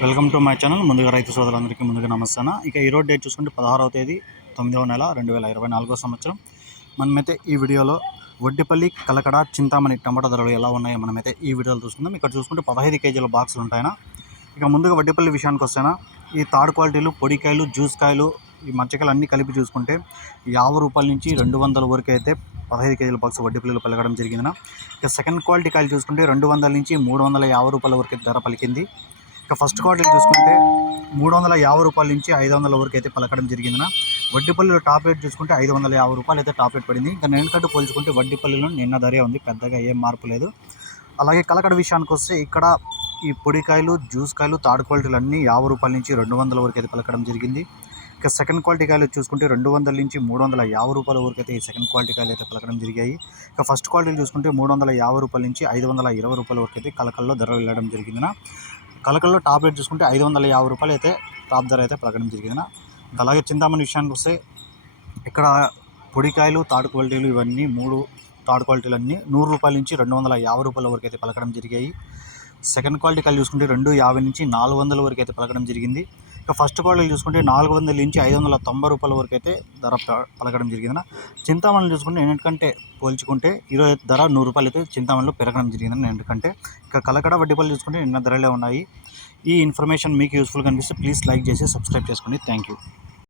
Welcome to my channel. ముందుగా రైతు సోదరులందరికీ ముందుగా నమస్తాను ఇక ఈరోజు డేట్ చూసుకుంటే పదహారవ తేదీ తొమ్మిదవ నెల రెండు వేల ఇరవై నాలుగో సంవత్సరం. మనమైతే ఈ వీడియోలో వడ్డిపల్లి కలకడ చింతామణి టమాటా ధరలు ఎలా ఉన్నాయో మనమైతే ఈ వీడియోలో చూసుకుందాం. ఇక్కడ చూసుకుంటే పదహైదు కేజీల బాక్సులు ఉంటాయినా. ఇక ముందుగా వడ్డిపల్లి విషయానికి వస్తేనా ఈ తాడు క్వాలిటీలు పొడికాయలు జ్యూస్ కాయలు ఈ మచ్చకాయలు అన్నీ కలిపి చూసుకుంటే యాభై రూపాయల నుంచి రెండు వందల వరకు అయితే పదహైదు కేజీల బాక్స్ వడ్డిపల్లిలో పలకడం జరిగిందిన. ఇక సెకండ్ క్వాలిటీ కాయలు చూసుకుంటే రెండు వందల నుంచి మూడు వందల యాభై రూపాయల వరకు అయితే ధర పలికింది. ఇక ఫస్ట్ క్వాలిటీ చూసుకుంటే మూడు వందల యాభై రూపాయల నుంచి ఐదు వందల వరకు అయితే పలకడం జరిగిందిన వడ్డీపల్లిలో టాప్ రేట్ చూసుకుంటే ఐదు వందల యాభై రూపాయలు అయితే టాప్ రేట్ పడింది. ఇంకా నేను పోల్చుకుంటే వడ్డీపల్లిలో నిన్న ధరే ఉంది పెద్దగా ఏం మార్పు లేదు. అలాగే కలకడ విషయానికి వస్తే ఇక్కడ ఈ పొడికాయలు జ్యూస్ కాయలు థర్డ్ క్వాలిటీలు అన్నీ యాభై రూపాయల నుంచి రెండు వందల వరకు అయితే పలకడం జరిగింది. ఇక సెకండ్ క్వాలిటీ కాయలు చూసుకుంటే రెండు వందల నుంచి మూడు వందల యాభై రూపాయల వరకు అయితే ఈ సెకండ్ క్వాలిటీ కాయలు అయితే పలకడం జరిగాయి. ఇక ఫస్ట్ క్వాలిటీలు చూసుకుంటే మూడు వందల యాభై రూపాయల నుంచి ఐదు వందల ఇరవై రూపాయల వరకు అయితే కలకల్లో ధర వెళ్ళడం జరిగిందిన కలకల్లో టాప్ రేట్ చూసుకుంటే ఐదు వందల యాభై రూపాయలు అయితే టాప్ ధర అయితే పలకడం జరిగింది అలాగే చింతామణి విషయానికి వస్తే ఇక్కడ పొడికాయలు తాడు క్వాలిటీలు ఇవన్నీ మూడు థర్డ్ క్వాలిటీలు అన్నీ నూరు రూపాయల నుంచి రెండు వందల యాభై రూపాయల వరకు అయితే పలకడం జరిగాయి. సెకండ్ క్వాలిటీ కాయలు చూసుకుంటే రెండు యాభై నుంచి నాలుగు వందల వరకు అయితే పలకడం జరిగింది. ఇక ఫస్ట్ క్వాలిటీ చూసుకుంటే నాలుగు వందల నుంచి ఐదు వందల తొంభై రూపాయల వరకు అయితే ధర పలకడం జరిగింది చింతామణి చూసుకుంటే ఎందుకంటే పోల్చుకుంటే ఈరోజు ధర నూరు రూపాయలు అయితే చింతామణిలో పెరగడం జరిగిందని ఎందుకంటే ఇక కలకడ వడ్డీపల్లి చూసుకుంటే నిన్న ధరలే ఉన్నాయి. ఈ ఇన్ఫర్మేషన్ మీకు యూస్ఫుల్ కనిపిస్తే ప్లీజ్ లైక్ చేసి సబ్స్క్రైబ్ చేసుకోండి. Thank you.